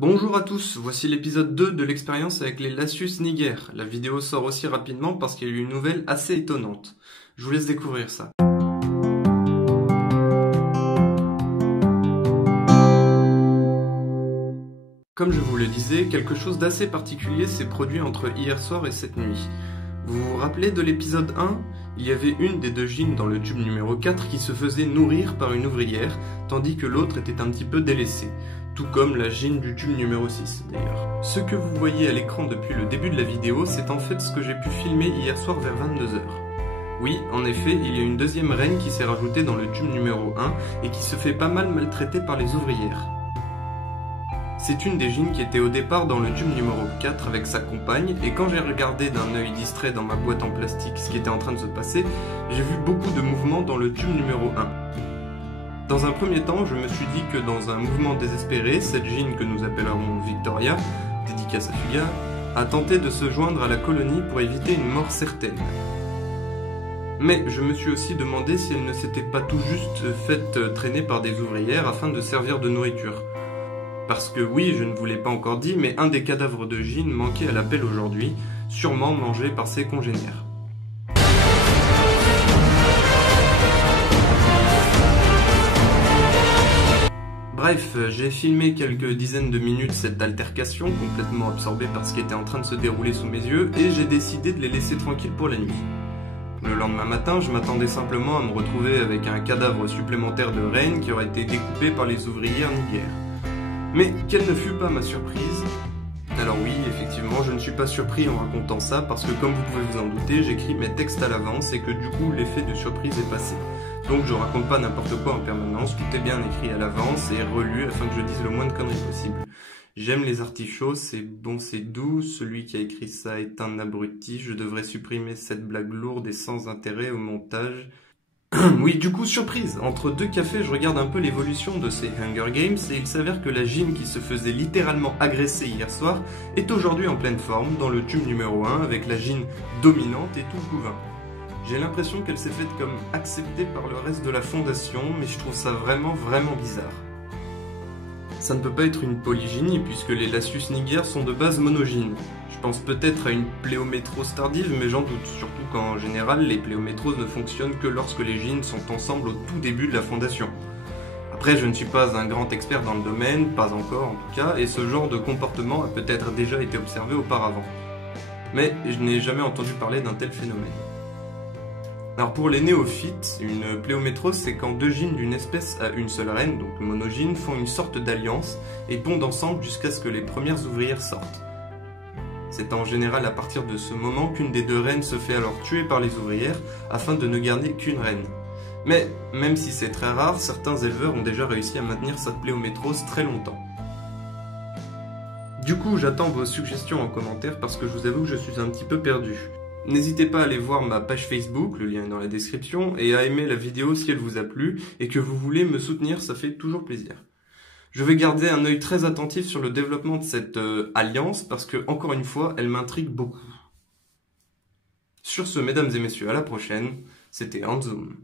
Bonjour à tous, voici l'épisode 2 de l'expérience avec les Lasius Niger. La vidéo sort aussi rapidement parce qu'il y a eu une nouvelle assez étonnante. Je vous laisse découvrir ça. Comme je vous le disais, quelque chose d'assez particulier s'est produit entre hier soir et cette nuit. Vous vous rappelez de l'épisode 1 ? Il y avait une des deux Jin dans le tube numéro 4 qui se faisait nourrir par une ouvrière, tandis que l'autre était un petit peu délaissée. Tout comme la Jin du tube numéro 6 d'ailleurs. Ce que vous voyez à l'écran depuis le début de la vidéo, c'est en fait ce que j'ai pu filmer hier soir vers 22h. Oui, en effet, il y a une deuxième reine qui s'est rajoutée dans le tube numéro 1 et qui se fait pas mal maltraiter par les ouvrières. C'est une des Jin qui était au départ dans le tube numéro 4 avec sa compagne, et quand j'ai regardé d'un œil distrait dans ma boîte en plastique ce qui était en train de se passer, j'ai vu beaucoup de mouvements dans le tube numéro 1. Dans un premier temps, je me suis dit que dans un mouvement désespéré, cette Jin que nous appellerons Victoria, dédicace à Fuga, a tenté de se joindre à la colonie pour éviter une mort certaine. Mais je me suis aussi demandé si elle ne s'était pas tout juste faite traîner par des ouvrières afin de servir de nourriture. Parce que oui, je ne vous l'ai pas encore dit, mais un des cadavres de Jin manquait à l'appel aujourd'hui, sûrement mangé par ses congénères. Bref, j'ai filmé quelques dizaines de minutes cette altercation, complètement absorbée par ce qui était en train de se dérouler sous mes yeux, et j'ai décidé de les laisser tranquilles pour la nuit. Le lendemain matin, je m'attendais simplement à me retrouver avec un cadavre supplémentaire de reine qui aurait été découpé par les ouvrières Niger. Mais quelle ne fut pas ma surprise? Alors oui, effectivement, je ne suis pas surpris en racontant ça, parce que comme vous pouvez vous en douter, j'écris mes textes à l'avance et que du coup l'effet de surprise est passé. Donc je raconte pas n'importe quoi en permanence, tout est bien écrit à l'avance et relu afin que je dise le moins de conneries possible. J'aime les artichauts, c'est bon, c'est doux, celui qui a écrit ça est un abruti, je devrais supprimer cette blague lourde et sans intérêt au montage. Oui, du coup, surprise, entre deux cafés, je regarde un peu l'évolution de ces Hunger Games et il s'avère que la Jin qui se faisait littéralement agresser hier soir est aujourd'hui en pleine forme dans le tube numéro 1 avec la Jin dominante et tout le couvain. J'ai l'impression qu'elle s'est faite comme acceptée par le reste de la fondation, mais je trouve ça vraiment bizarre. Ça ne peut pas être une polygynie puisque les Lasius Niger sont de base monogynes. Je pense peut-être à une pléométrose tardive, mais j'en doute, surtout qu'en général, les pléométroses ne fonctionnent que lorsque les Jin sont ensemble au tout début de la fondation. Après, je ne suis pas un grand expert dans le domaine, pas encore en tout cas, et ce genre de comportement a peut-être déjà été observé auparavant. Mais je n'ai jamais entendu parler d'un tel phénomène. Alors pour les néophytes, une pléométrose c'est quand deux Jin d'une espèce à une seule reine, donc monogynes, font une sorte d'alliance et pondent ensemble jusqu'à ce que les premières ouvrières sortent. C'est en général à partir de ce moment qu'une des deux reines se fait alors tuer par les ouvrières afin de ne garder qu'une reine. Mais même si c'est très rare, certains éleveurs ont déjà réussi à maintenir cette pléométrose très longtemps. Du coup, j'attends vos suggestions en commentaire parce que je vous avoue que je suis un petit peu perdu. N'hésitez pas à aller voir ma page Facebook, le lien est dans la description, et à aimer la vidéo si elle vous a plu et que vous voulez me soutenir, ça fait toujours plaisir. Je vais garder un œil très attentif sur le développement de cette alliance parce que, encore une fois, elle m'intrigue beaucoup. Sur ce, mesdames et messieurs, à la prochaine, c'était Hanzoom.